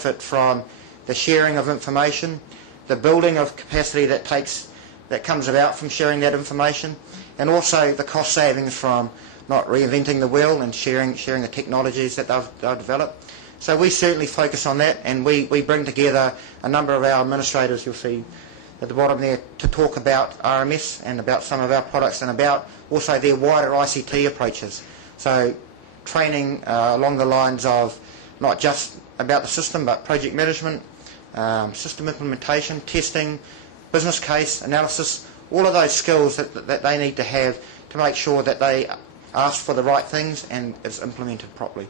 benefit from the sharing of information, the building of capacity that comes about from sharing that information, and also the cost savings from not reinventing the wheel and sharing the technologies that they've developed. So we certainly focus on that, and we bring together a number of our administrators, you'll see at the bottom there, to talk about RMS and about some of our products and about also their wider ICT approaches. So training along the lines of not just about the system but project management, system implementation, testing, business case analysis, all of those skills that they need to have to make sure that they ask for the right things and it's implemented properly.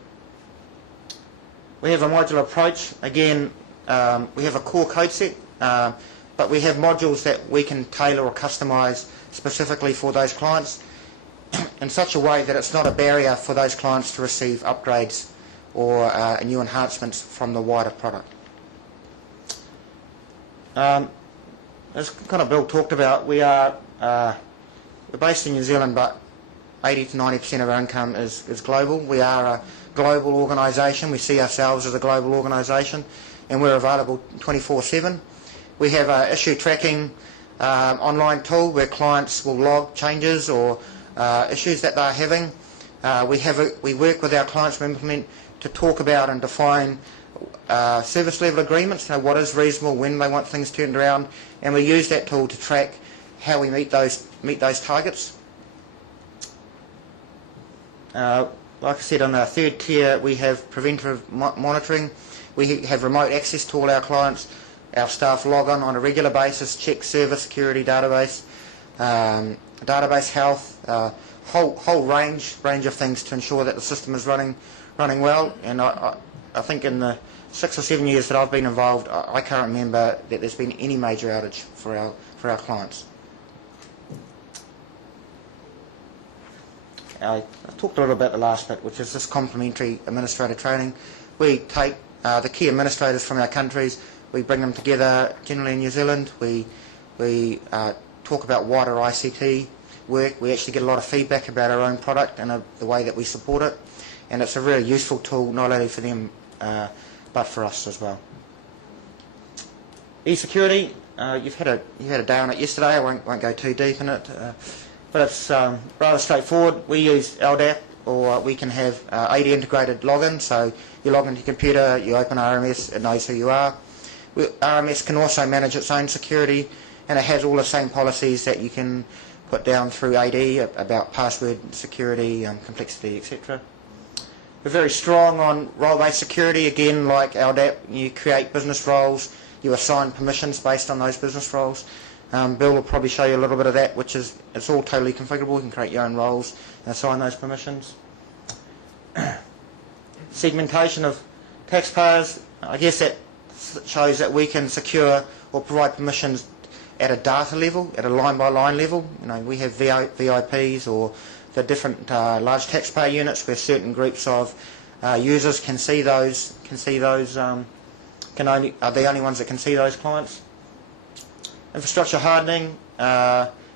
We have a modular approach. Again, we have a core code set, but we have modules that we can tailor or customise specifically for those clients in such a way that it's not a barrier for those clients to receive upgrades or new enhancements from the wider product. As kind of Bill talked about, we're based in New Zealand, but 80 to 90% of our income is global. We are a global organisation. We see ourselves as a global organisation, and we're available 24/7. We have an issue tracking online tool where clients will log changes or issues that they're having. We work with our clients to implement, to talk about and define service level agreements, what is reasonable, when they want things turned around, and we use that tool to track how we meet those targets. Like I said, on our third tier we have preventative monitoring. We have remote access to all our clients. Our staff log on a regular basis, check service security database, database health, whole range of things to ensure that the system is running well. And I think in the 6 or 7 years that I've been involved, I can't remember that there's been any major outage for our clients. I talked a little about the last bit, which is this complementary administrator training. We take the key administrators from our countries, we bring them together generally in New Zealand. We talk about wider ICT work. We actually get a lot of feedback about our own product and the way that we support it, and it's a really useful tool not only for them but for us as well. E-security, you had a day on it yesterday. I won't go too deep in it, but it's rather straightforward. We use LDAP, or we can have AD integrated login. So you log into your computer, you open RMS, it knows who you are. RMS can also manage its own security, and it has all the same policies that you can put down through AD about password security, complexity, etc. We're very strong on role-based security. Again, like LDAP, you create business roles, you assign permissions based on those business roles. Bill will probably show you a little bit of that, which is, it's all totally configurable. You can create your own roles and assign those permissions. Segmentation of taxpayers, I guess that shows that we can secure or provide permissions at a data level, at a line-by-line level. We have VIPs or the different large taxpayer units where certain groups of users can see those. Are the only ones that can see those clients. Infrastructure hardening.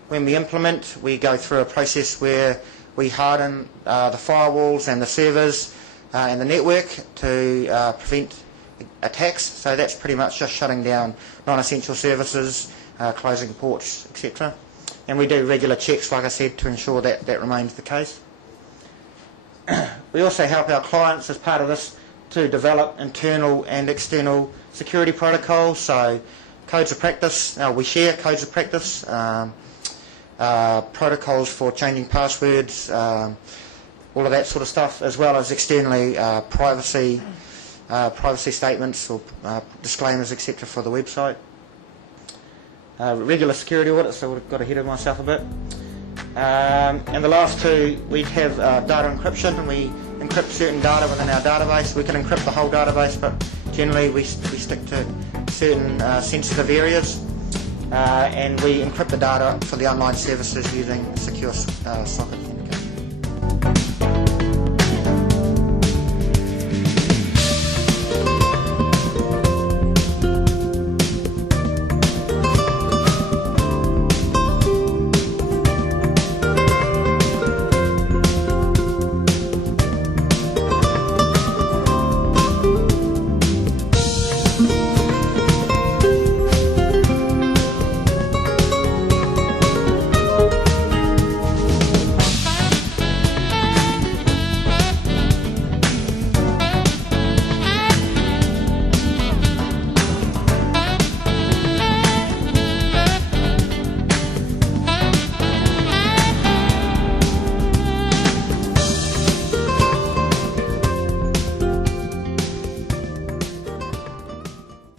When we implement, we go through a process where we harden the firewalls and the servers and the network to prevent attacks. So that's pretty much just shutting down non-essential services, closing ports, etc. And we do regular checks, like I said, to ensure that that remains the case. We also help our clients as part of this to develop internal and external security protocols. So codes of practice, we share codes of practice, protocols for changing passwords, all of that sort of stuff, as well as externally privacy statements or disclaimers, etc. for the website. Regular security audits, so I've got ahead of myself a bit. And the last two, we have data encryption, and we encrypt certain data within our database. We can encrypt the whole database, but generally we stick to certain sensitive areas, and we encrypt the data for the online services using secure socket.